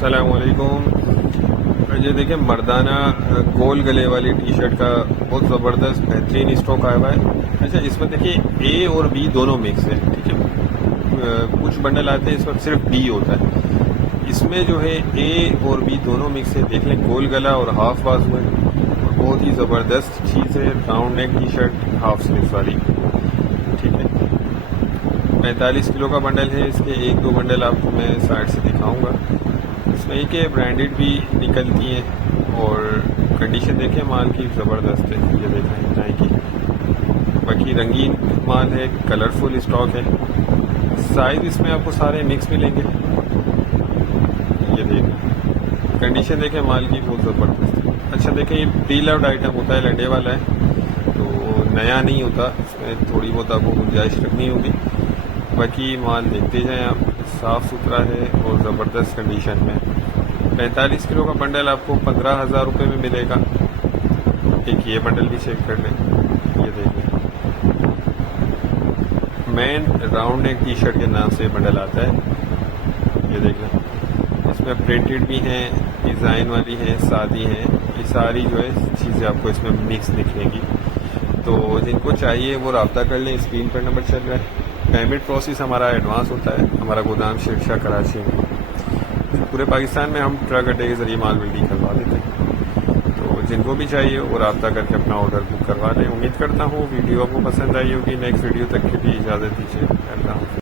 अस्सलामुअलैकुम। ये देखें मर्दाना गोल गले वाली टी शर्ट का बहुत ज़बरदस्त बेहतरीन स्टॉक आया हुआ है। अच्छा, इसमें देखिए ए और बी दोनों मिक्स है, ठीक है। कुछ बंडल आते हैं इसमें सिर्फ बी होता है, इसमें जो है ए और बी दोनों मिक्स है। देख लें, गोल गला और हाफ बाजू है और बहुत ही ज़बरदस्त चीज़ है। Round neck T shirt half sleeves वाली, ठीक है। 45 किलो का बंडल है। इसके एक दो बंडल आपको मैं साइड से दिखाऊंगा। इसमें एक ब्रांडेड भी निकलती हैं और कंडीशन देखें माल की ज़बरदस्त है। ये देखें नाइकी, बाकी रंगीन माल है, कलरफुल स्टॉक है। साइज इसमें आपको सारे मिक्स मिलेंगे। ये देखें, कंडीशन देखें माल की बहुत ज़बरदस्त है। अच्छा देखें, ये प्री लव्ड आइटम होता है, लंडे वाला है, तो नया नहीं होता। इसमें थोड़ी बहुत आपको गुंजाइश रखनी होगी। बाकी माल देखते जाएं आप, साफ़ सुथरा है और ज़बरदस्त कंडीशन में। 45 किलो का बंडल आपको 15,000 रुपये में मिलेगा। एक ये बंडल भी चेक कर लें, ये देख लें। Man round neck T shirt के नाम से बंडल आता है, ये देख लें। इसमें प्रिंटेड भी हैं, डिज़ाइन वाली हैं, सादी हैं। ये सारी जो है चीज़ें आपको इसमें मिक्स दिखेंगी। तो जिनको चाहिए वो रब्ता कर लें, स्क्रीन पर नंबर चल रहा है। पेमेंट प्रोसेस हमारा एडवांस होता है। हमारा गोदाम शेरशाह कराची में, पूरे पाकिस्तान में हम ट्रक अड्डे के ज़रिए माल बिल्डिंग करवा देते हैं। तो जिनको भी चाहिए वो रब्ता करके अपना ऑर्डर बुक करवा लें। उम्मीद करता हूँ वीडियो आपको पसंद आई होगी। नेक्स्ट वीडियो तक के लिए इजाज़त दीजिए। अल्लाह हाफ़िज़।